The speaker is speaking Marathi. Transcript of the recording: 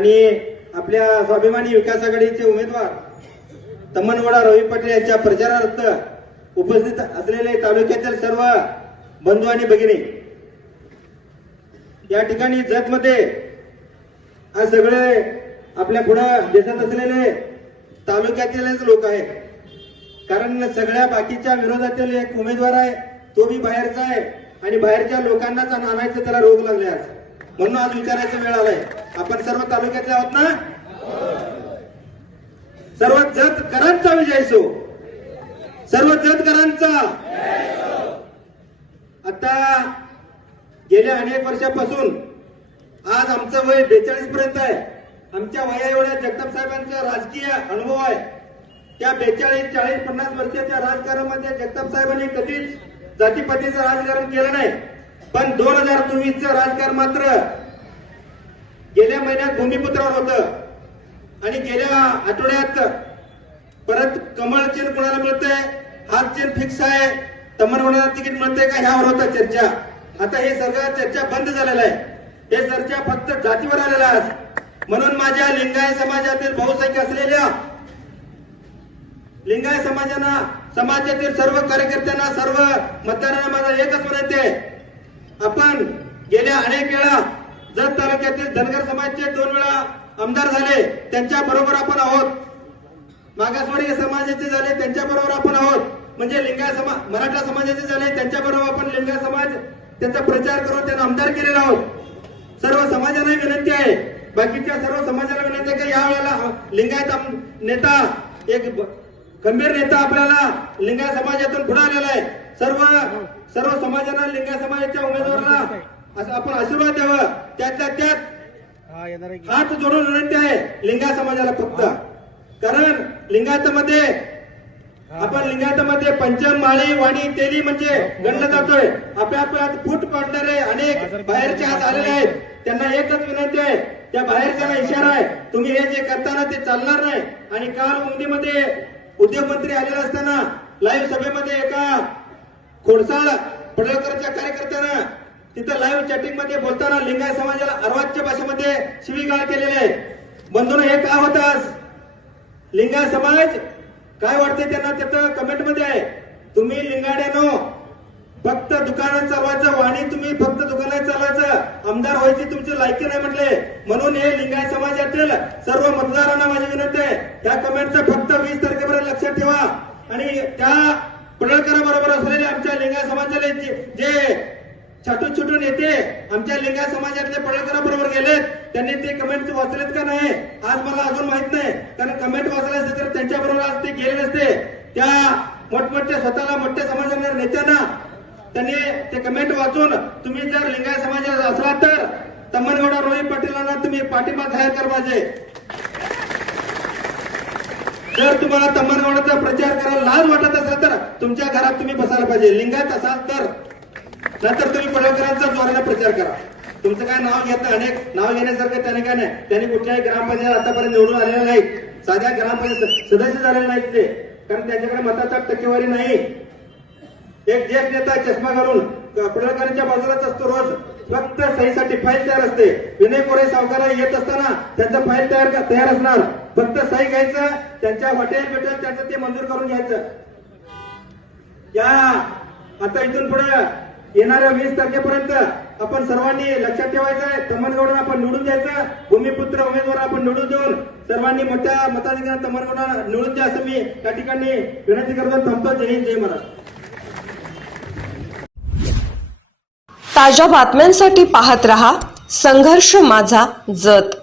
आणि आपल्या स्वाभिमानी विकास आघाडीचे उमेदवार तमनवडा रवी पाटील यांच्या प्रचारार्थ उपस्थित असलेले तालुक्यातील सर्व बंधू आणि भगिनी या ठिकाणी जतमध्ये आज सगळे आपल्या पुढं दिसत असलेले तालुक्यातीलच लोक आहेत. कारण सगळ्या बाकीच्या विरोधातील एक उमेदवार आहे तो बी बाहेरचा आहे आणि बाहेरच्या लोकांनाच आणायचं त्याला रोग लागले आज म्हणून आज विचारायचा वेळ आलाय. आपण सर्व तालुक्यातले आहोत ना? सर्व जतकरांचा विजय सो. सर्व जतकरांचा. आता गेल्या अनेक वर्षापासून आज आमचं वय बेचाळीस पर्यंत आहे. आमच्या वया एवढ्या जगताप साहेबांचा राजकीय अनुभव आहे. त्या बेचाळीस चाळीस पन्नास वर्षाच्या राजकारणामध्ये जगताप साहेबांनी कधीच जातीपातीचं राजकारण केलं नाही. पण दोन हजार चोवीसचं राजकारण मात्र गेल्या महिन्यात भूमिपुत्रावर होतं. आणि गेल्या आठवड्यात परत कमळ चिन्ह कोणाला मिळतंय? हात चिन्ह फिक्स आहे. तमन तिकीट मिळतंय का? ह्यावर होता चर्चा. आता हे सगळं चर्चा बंद झालेलं आहे. हे चर्चा फक्त जातीवर आलेलं आहे आज. म्हणून माझ्या लिंगायत समाजातील बहुसंख्य असलेल्या लिंगायत समाजांना समाजातील सर्व कार्यकर्त्यांना सर्व मतदारांना माझा एकच विनंती आहे. आपण गेल्या अनेक वेळा जत तालुक्यातील धनगर समाजाचे दोन वेळा आमदार झाले त्यांच्या बरोबर आपण आहोत. मागासवर्गीय समाजाचे झाले त्यांच्या बरोबर आपण आहोत. म्हणजे लिंगाय समाज मराठा समाजाचे झाले त्यांच्या बरोबर आपण लिंगायत समाज त्यांचा प्रचार करून त्यांना आमदार केलेला आहोत. सर्व समाजाला विनंती आहे. बाकीच्या सर्व समाजाला विनंती आहे की या वेळेला लिंगायत आम- नेता एक गंभीर नेता आपल्याला लिंगायत समाजातून पुढे आलेला आहे. सर्व सर्व समाजाला लिंगायत समाजाच्या उमेदवाराला असं आपण आशीर्वाद द्यावा. त्यातल्या त्यात हात जोडून विनंती आहे लिंगायत समाजाला फक्त. कारण लिंगायतामध्ये आपण लिंगायतामध्ये पंचम माळी वाणी तेली म्हणजे गणलं जातोय. आपल्या आपल्यात फूट पाडणारे अनेक बाहेरचे हात आलेले आहेत. त्यांना एकच विनंती आहे त्या बाहेरच्याला इशारा आहे. तुम्ही हे जे करताना ते चालणार नाही. आणि काल उमदीमध्ये उद्योगमंत्री आलेले असताना लाईव्ह सभेमध्ये एका खोडसाळ पडळकरच्या कार्यकर्त्यानं तिथं लाईव्ह चॅटिंगमध्ये बोलताना लिंगायत समाजाला अर्वाच्य भाषेमध्ये शिवीगाळ केलेले आहे. बंधून हे का होत आज लिंगायत समाज काय वाटते त्यांना त्याचं कमेंटमध्ये आहे? तुम्ही लिंगाड्यानो फक्त दुकानात चालवायचं वाणी तुम्ही फक्त दुकानात चालवायचं. आमदार व्हायची तुमची लायकी नाही म्हटले. म्हणून हे लिंगाय समाजातील सर्व मतदारांना माझी विनंती आहे. त्या कमेंटचं फक्त वीस तारखेपर्यंत लक्षात ठेवा. आणि त्या पडळकराबरोबर असलेले आमच्या लिंगाय समाजाला जे छाटून छुटून येते. आमच्या लिंगा समाजातले पडळकराबरोबर गेलेत. त्यांनी ते कमेंट वाचलेत का नाही? आज मला अजून माहीत नाही. कारण कमेंट वाचले असते तर त्यांच्याबरोबर आज ते गेले नसते. त्या मोठमोठ्या स्वतःला मोठ्या समाजाच्या नेत्यांना त्यांनी ते कमेंट वाचून तुम्ही जर लिंगायत समाजात असला तर तमनगौडा रोहित पाटीलांना तुम्ही पाठिंबा जाहीर कर पाहिजे. जर तुम्हाला तमनगौडाचा प्रचार करायला लाज वाटत असेल तर तुमच्या घरात तुम्ही बसायला पाहिजे. लिंगायत असाल तर नंतर तुम्ही पडळकरांचा जोराने प्रचार करा. तुमचं काय नाव घेतं अनेक नाव घेण्यासारखं त्याने काय नाही. त्यांनी कुठल्याही ग्रामपंचायत आतापर्यंत निवडून आलेल्या नाहीत साध्या ग्रामपंचायत सदस्य झालेले नाहीत ते. कारण त्यांच्याकडे मताचा टक्केवारी नाही. एक ज्येष्ठ नेता चष्मा घालून पडळकरांच्या बाजूलाच असतो रोज. फक्त सहीसाठी फाईल तयार असते. विनय कोरे सावकारा येत असताना त्यांचं फाईल तयार तयार असणार. फक्त सही घ्यायचं त्यांच्या हॉटेल भेटेल त्यांचं ते मंजूर करून घ्यायचं. या आता इथून पुढे येणाऱ्या वीस तारखेपर्यंत आपण सर्वांनी लक्षात ठेवायचं आहे तमनगौडा आपण निवडून द्यायचं. भूमिपुत्र उमेदवार आपण निवडून देऊन सर्वांनी मोठ्या मताधिकारात तमनगौडा निवडून द्या असं मी त्या ठिकाणी विनंती करतो थांबतो. जय हिंद जय महाराष्ट्र. ताज्या बातम्यांसाठी पाहत रहा संघर्ष माझा जत.